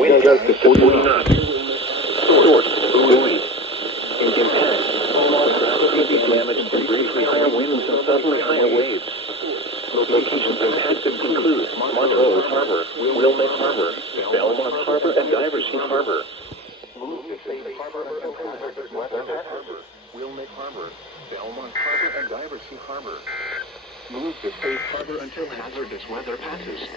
Wind gusts to 40 knots. Source, buoy. Impact. Rapidly damaged and briefly higher winds and suddenly higher waves. Locations impacted include Montrose Harbor, Wilmette Harbor, Belmont Harbor, and Diversey Harbor. Move to safe harbor until hazardous weather passes. Wilmette Harbor, Belmont Harbor, and Diversey Harbor. Move to safe harbor until hazardous weather passes.